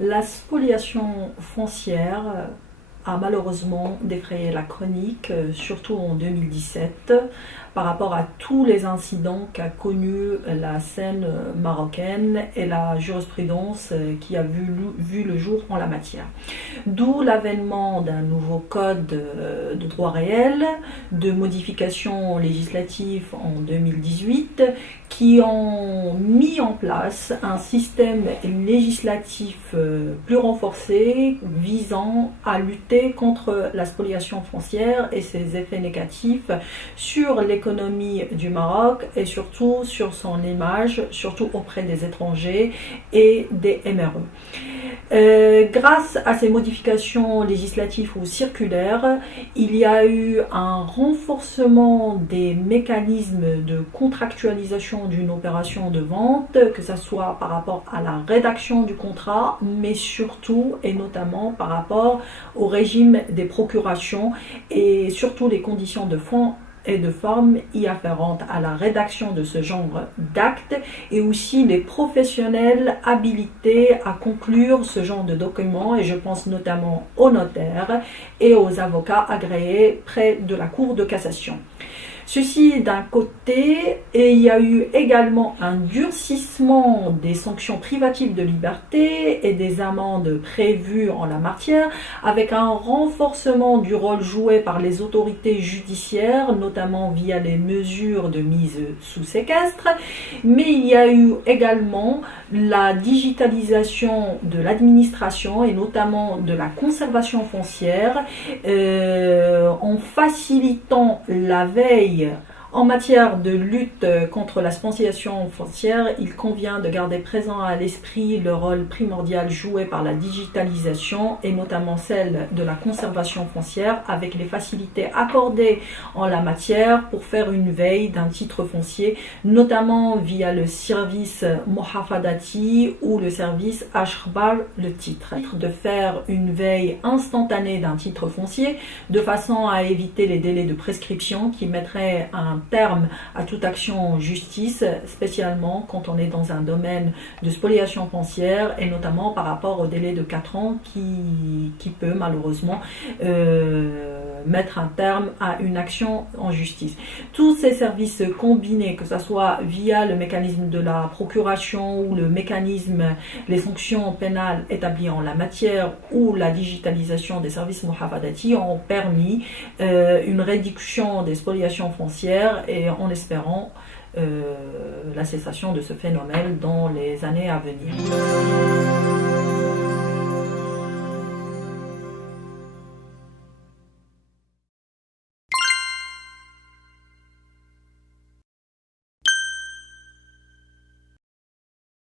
La spoliation foncière a malheureusement défrayé la chronique, surtout en 2017, par rapport à tous les incidents qu'a connus la scène marocaine et la jurisprudence qui a vu le jour en la matière. D'où l'avènement d'un nouveau code de droit réel, de modifications législatives en 2018, qui ont mis en place un système législatif plus renforcé visant à lutter contre la spoliation foncière et ses effets négatifs sur l'économie du Maroc et surtout sur son image, surtout auprès des étrangers et des MRE. Grâce à ces modifications législatives ou circulaires, il y a eu un renforcement des mécanismes de contractualisation d'une opération de vente, que ce soit par rapport à la rédaction du contrat, mais surtout et notamment par rapport au régime des procurations et surtout les conditions de fond et de forme y afférentes à la rédaction de ce genre d'actes et aussi les professionnels habilités à conclure ce genre de documents, et je pense notamment aux notaires et aux avocats agréés près de la Cour de cassation. Ceci d'un côté, et il y a eu également un durcissement des sanctions privatives de liberté et des amendes prévues en la matière, avec un renforcement du rôle joué par les autorités judiciaires, notamment via les mesures de mise sous séquestre. Mais il y a eu également la digitalisation de l'administration et notamment de la conservation foncière, en facilitant la veille. En matière de lutte contre la spoliation foncière, il convient de garder présent à l'esprit le rôle primordial joué par la digitalisation et notamment celle de la conservation foncière, avec les facilités accordées en la matière pour faire une veille d'un titre foncier, notamment via le service Mohafadati ou le service Ashkhbar le titre. De faire une veille instantanée d'un titre foncier de façon à éviter les délais de prescription qui mettraient un terme à toute action en justice, spécialement quand on est dans un domaine de spoliation foncière et notamment par rapport au délai de 4 ans qui peut malheureusement mettre un terme à une action en justice. Tous ces services combinés, que ce soit via le mécanisme de la procuration ou le mécanisme, les sanctions pénales établies en la matière ou la digitalisation des services Mohafadati, ont permis une réduction des spoliations foncières et en espérant la cessation de ce phénomène dans les années à venir.